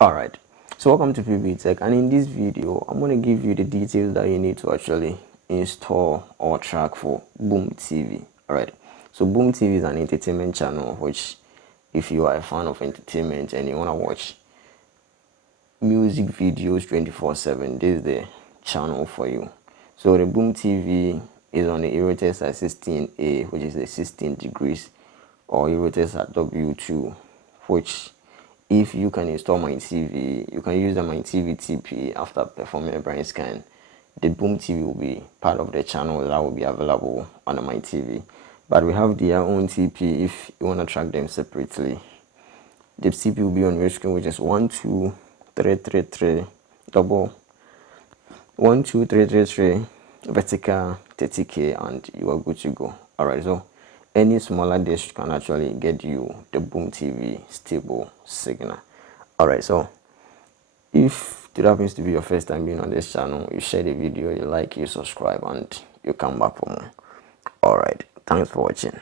Alright, so welcome to Pbteck, and in this video I'm going to give you the details that you need to actually install or track for Boom TV. Alright, so Boom TV is an entertainment channel which, if you are a fan of entertainment and you want to watch music videos 24/7, this is the channel for you. So the Boom TV is on the irrotors at 16A, which is the 16 degrees, or irrotors at W2, which if you can install my TV, you can use the my TV TP after performing a brain scan. The Boom TV will be part of the channel that will be available on the my TV. But we have their own TP if you want to track them separately. The TP will be on your screen, which is 12333 double 12333 vertical 30K, and you are good to go. Alright, so any smaller dish can actually get you the Boom TV stable signal. Alright, so if it happens to be your first time being on this channel, you share the video, you like, you subscribe, and you come back for more. Alright, thanks for watching.